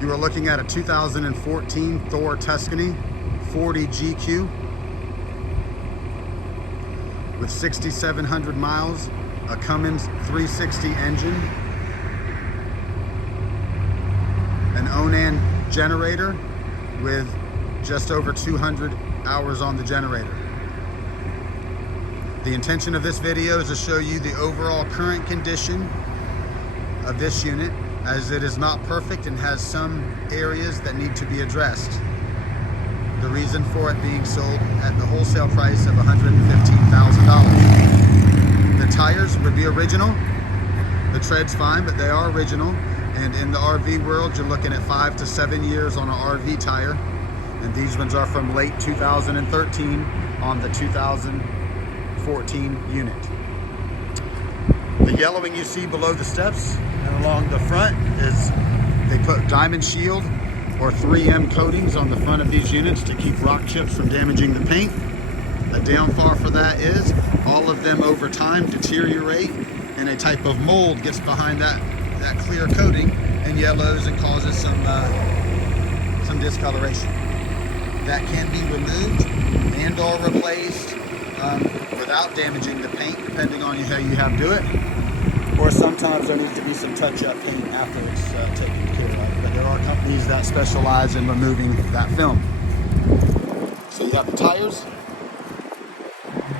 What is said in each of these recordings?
You are looking at a 2014 Thor Tuscany 40 GQ with 6,700 miles, a Cummins 360 engine, an Onan generator with just over 200 hours on the generator. The intention of this video is to show you the overall current condition of this unit, as it is not perfect and has some areas that need to be addressed. The reason for it being sold at the wholesale price of $115,000. The tires would be original. The tread's fine, but they are original. And in the RV world, you're looking at 5 to 7 years on an RV tire. And these ones are from late 2013 on the 2014 unit. The yellowing you see below the steps and along the front is they put diamond shield or 3M coatings on the front of these units to keep rock chips from damaging the paint. The downfall for that is all of them over time deteriorate and a type of mold gets behind that clear coating and yellows and causes some discoloration. That can be removed and or replaced without damaging the paint, depending on how you have to do it. Or sometimes there needs to be some touch-up paint after it's taken care of. But there are companies that specialize in removing that film. So you have the tires,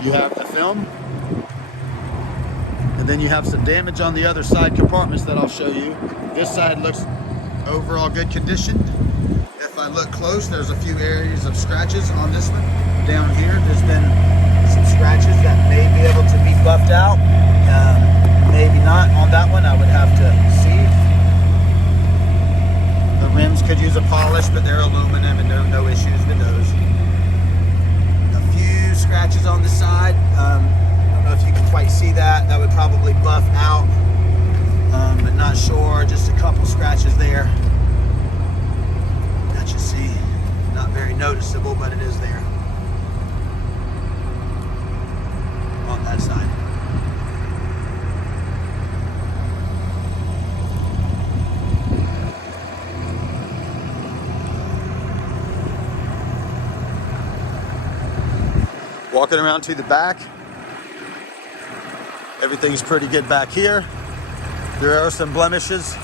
you have the film, and then you have some damage on the other side compartments that I'll show you. This side looks overall good condition. If I look close, there's a few areas of scratches on this one. Down here, there's been some scratches that may be able to be buffed out. Maybe not on that one, I would have to see. The rims could use a polish, but they're aluminum and there are no issues with those. A few scratches on the side. I don't know if you can quite see that. That would probably buff out, but not sure. Just a couple scratches there that you see. Not very noticeable, but it is there on that side. Walking around to the back, everything's pretty good back here. There are some blemishes.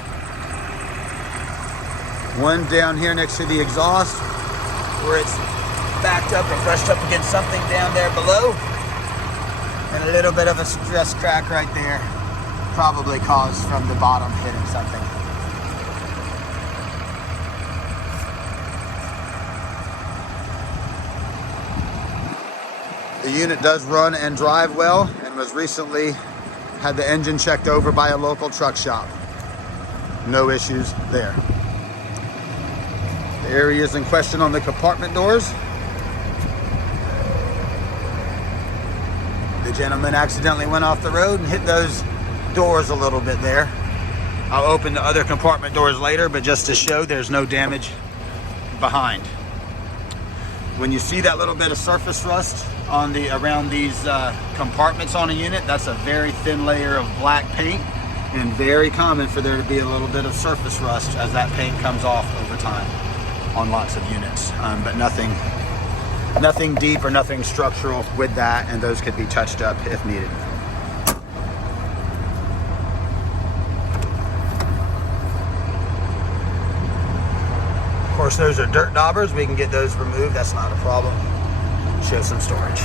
One down here next to the exhaust where it's backed up or brushed up against something down there below. And a little bit of a stress crack right there, probably caused from the bottom hitting something. The unit does run and drive well and was recently had the engine checked over by a local truck shop. No issues there. The areas in question on the compartment doors. The gentleman accidentally went off the road and hit those doors a little bit there. I'll open the other compartment doors later, but just to show there's no damage behind. When you see that little bit of surface rust on around these compartments on a unit, that's a very thin layer of black paint, and very common for there to be a little bit of surface rust as that paint comes off over time on lots of units. But nothing deep or nothing structural with that, and those could be touched up if needed. Of course, those are dirt daubers. We can get those removed. That's not a problem. Show some storage.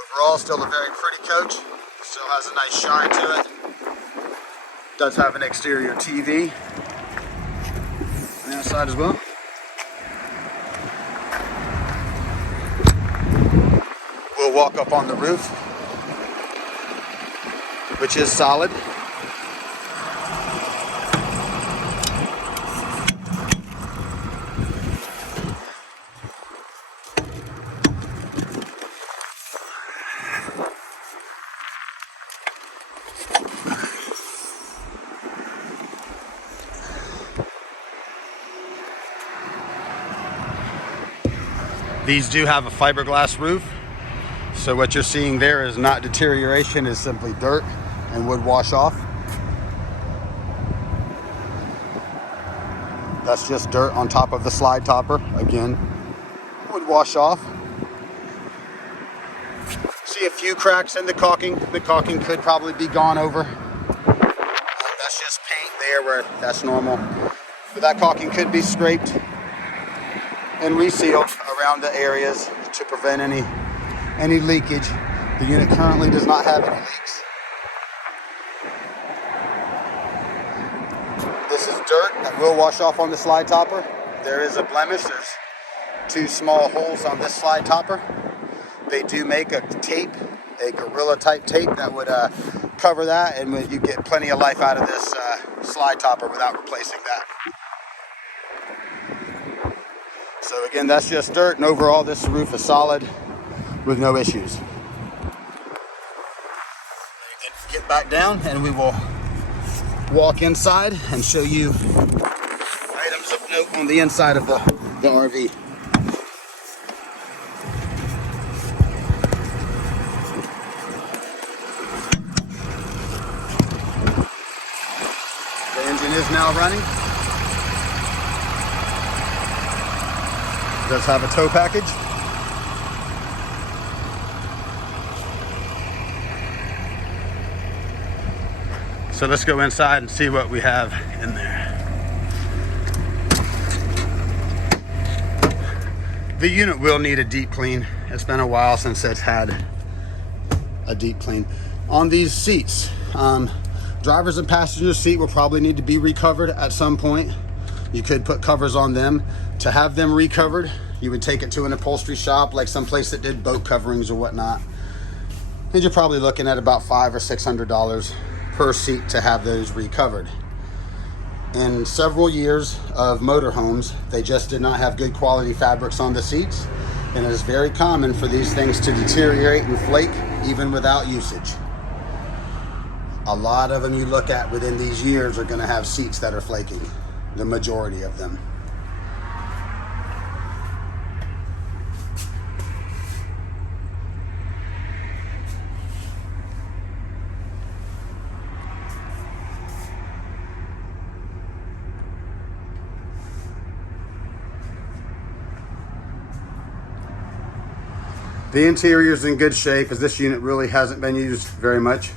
Overall, still a very pretty coach. Still has a nice shine to it. Does have an exterior TV on the outside as well. We'll walk up on the roof, which is solid. These do have a fiberglass roof, so what you're seeing there is not deterioration, is simply dirt and would wash off. That's just dirt on top of the slide topper. Again, would wash off. See a few cracks in the caulking. The caulking could probably be gone over. That's just paint there where that's normal. But that caulking could be scraped and resealed around the areas to prevent any leakage. The unit currently does not have any leaks. This is dirt that will wash off on the slide topper. There is a blemish. There's 2 small holes on this slide topper. They do make a tape, a Gorilla type tape that would cover that, and you get plenty of life out of this slide topper without replacing that. So again, that's just dirt, and overall this roof is solid with no issues. Get back down and we will walk inside and show you items of note on the inside of the RV. The engine is now running. It does have a tow package. So let's go inside and see what we have in there. The unit will need a deep clean. It's been a while since it's had a deep clean. On these seats, driver's and passenger seat will probably need to be recovered at some point. You could put covers on them. To have them recovered, you would take it to an upholstery shop, like some place that did boat coverings or whatnot. And you're probably looking at about $500 or $600 per seat to have those recovered. In several years of motorhomes, they just did not have good quality fabrics on the seats, and it is very common for these things to deteriorate and flake even without usage. A lot of them you look at within these years are going to have seats that are flaking, the majority of them. The interior is in good shape, as this unit really hasn't been used very much.